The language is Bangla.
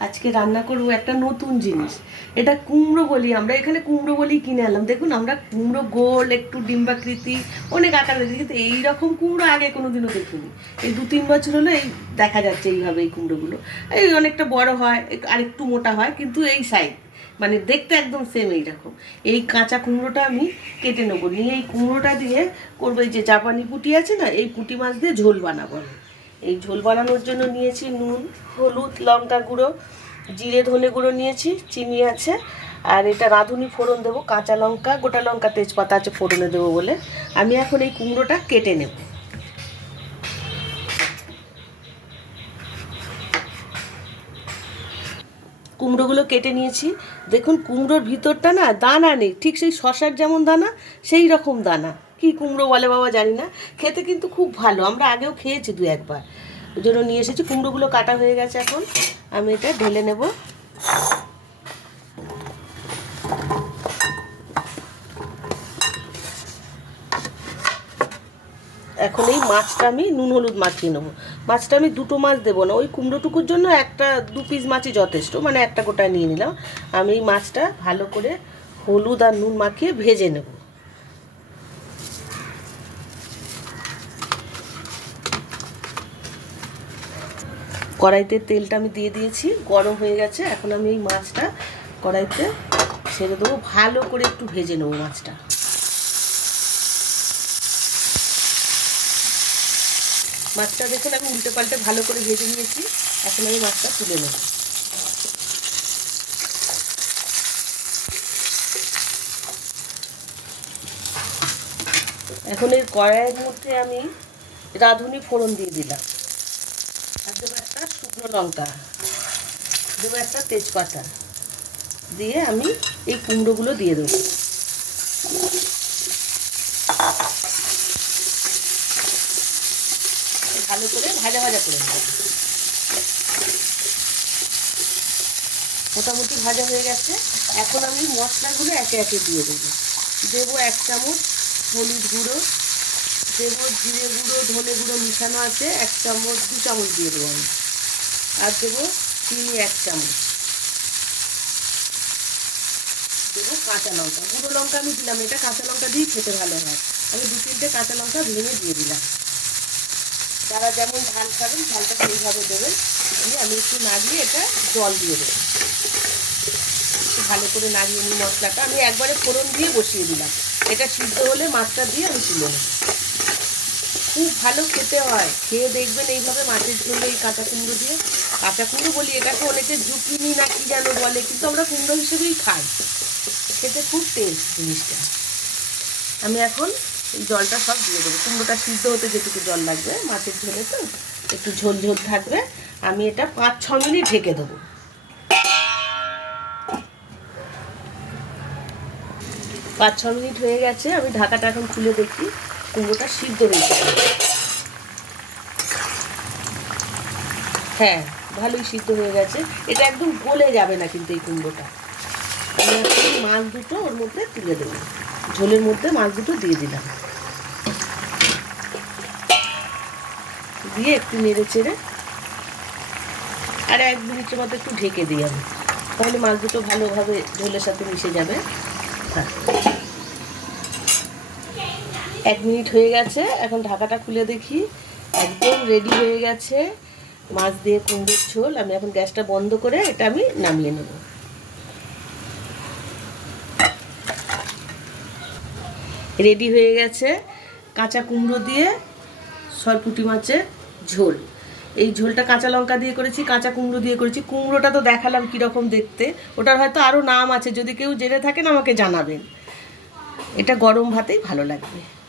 আজকে রান্না করব একটা নতুন জিনিস। এটা কুমড়ো বলি আমরা, এখানে কুমড়ো বলি কিনে আনলাম। দেখুন আমরা কুমড়ো গোল একটু ডিম্বাকৃতি অনেক আকার দেখি, কিন্তু এইরকম কুমড়ো আগে কোনোদিনও দেখিনি। এই 2-3 বছর হলো এই দেখা যাচ্ছে এইভাবে এই কুমড়োগুলো। এই অনেকটা বড় হয়, আর একটু মোটা হয়, কিন্তু এই সাইজ মানে দেখতে একদম সেম এইরকম। এই কাঁচা কুমড়োটা আমি কেটে নেবো, নিয়ে এই কুমড়োটা দিয়ে করবো এই যে জাপানি পুঁটি আছে না, এই পুঁটি মাছ দিয়ে ঝোল বানাবো আমি। এই ঝোল বানানোর জন্য নিয়েছি নুন, হলুদ, লঙ্কা গুঁড়ো, জিরে ধনে গুঁড়ো নিয়েছি, চিনি আছে, আর এটা রাঁধুনি ফোড়ন দেবো, কাঁচা লঙ্কা, গোটা লঙ্কা, তেজপাতা আছে ফোড়নে দেবো বলে। আমি এখন এই কুমড়োটা কেটে নেব। কুমড়োগুলো কেটে নিয়েছি। দেখুন কুমড়োর ভিতরটা না দানা নেই, ঠিক সেই শশার যেমন দানা সেই রকম দানা। কি কুমড়ো বলে বাবা জানি না, খেতে কিন্তু খুব ভালো, আমরা আগেও খেয়েছি 2-1 বার, ওই জন্য নিয়ে এসেছি। কুমড়োগুলো কাটা হয়ে গেছে, এখন আমি এটা ঢেলে নেব। এখন এই মাছটা আমি নুন হলুদ মাখিয়ে নেবো। মাছটা আমি 2টো মাছ দেবো না, ওই কুমড়োটুকুর জন্য 2 পিস মাছই যথেষ্ট, মানে একটা গোটা নিয়ে নিলাম। আমি এই মাছটা ভালো করে হলুদ আর নুন মাখিয়ে ভেজে নেব। কড়াইতে তেলটা আমি দিয়ে দিয়েছি, গরম হয়ে গেছে। এখন আমি এই মাছটা কড়াইতে ছেড়ে দেবো, ভালো করে একটু ভেজে নেবো মাছটা। মাছটা দেখুন আমি উল্টে পাল্টে ভালো করে ভেজে নিয়েছি। এখন আমি মাছটা তুলে নেব। এখন এই কড়াইয়ের মধ্যে আমি রাঁধুনি ফোড়ন দিয়ে দিলাম, আর দেবো একটা শুকনো লঙ্কা, দেবো একটা তেজপাতা, দিয়ে আমি এই কুমড়োগুলো দিয়ে দেবো। ভালো করে ভাজা ভাজা করে নেব। মোটামুটি ভাজা হয়ে গেছে। এখন আমি মশলাগুলো একে একে দিয়ে দেবো। দেবো 1 চামচ হলুদ গুঁড়ো, দেবো জিরে গুঁড়ো, ধনে গুঁড়ো মিশানো আছে 1 চামচ, 2 চামচ দিয়ে দেবো আমি। আর দেবো চিনি 1 চামচ, দেবো কাঁচা লঙ্কা, গুঁড়ো লঙ্কা আমি দিলাম, এটা কাঁচা লঙ্কা দিয়েই খেতে ভালো হয়। আমি 2-3টে কাঁচা লঙ্কা ভেঙে দিয়ে দিলাম। যারা যেমন ঝাল খাবেন ঝালটা সেইভাবে দেবেন। দিয়ে আমি একটু নাড়িয়ে এটা জল দিয়ে দেবো। একটু ভালো করে নাড়িয়ে নিই মশলাটা। আমি একবারে ফোড়ন দিয়ে বসিয়ে দিলাম, এটা সিদ্ধ হলে মাছটা দিয়ে আমি তুলে নেব। খুব ভালো খেতে হয়, খেয়ে দেখবেন এইভাবে মাছের ঝোলে এই কাঁচা কুমড়ো দিয়ে। কাঁচা কুমড়ো বলি, এটাকে অনেকে ঝুঁকিনি না কি যেন বলে, কিন্তু আমরা কুমড়ো হিসেবেই খাই। খেতে খুব টেস্ট জিনিসটা। আমি এখন এই জলটা সব দিয়ে দেবো। কুমড়োটা সিদ্ধ হতে যেটুকু জল লাগবে, মাছের ঝোলে তো একটু ঝোল ঝোল থাকবে। আমি এটা 5-6 মিনিট ঢেকে দেবো। 5-6 মিনিট হয়ে গেছে, আমি ঢাকাটা এখন খুলে দেখি কুমড়োটা সিদ্ধ হয়েছে। হ্যাঁ, ভালোই সিদ্ধ হয়ে গেছে। এটা একদম গলে যাবে না কিন্তু এই কুমড়োটা। আমি এখন মাছ দুটো ওর মধ্যে তুলে দেবো, ঝোলের মধ্যে মাছ দুটো দিয়ে দিলাম, দিয়ে একটু নেড়ে চেড়ে আর 1 মিনিটের মতো একটু ঢেকে দিই আমি, তাহলে মাছ দুটো ভালোভাবে ঝোলের সাথে মিশে যাবে। হ্যাঁ, 1 মিনিট হয়ে গেছে, এখন ঢাকাটা খুলে দেখি একদম রেডি হয়ে গেছে মাছ দিয়ে কুমড়োর ঝোল। আমি এখন গ্যাসটা বন্ধ করে এটা আমি নামিয়ে নেব। রেডি হয়ে গেছে কাঁচা কুমড়ো দিয়ে সরপুঁটি মাছের ঝোল। এই ঝোলটা কাঁচা লঙ্কা দিয়ে করেছি, কাঁচা কুমড়ো দিয়ে করেছি। কুমড়োটা তো দেখালাম কীরকম দেখতে, ওটার হয়তো আরও নাম আছে, যদি কেউ জেনে থাকেন আমাকে জানাবেন। এটা গরম ভাতেই ভালো লাগবে।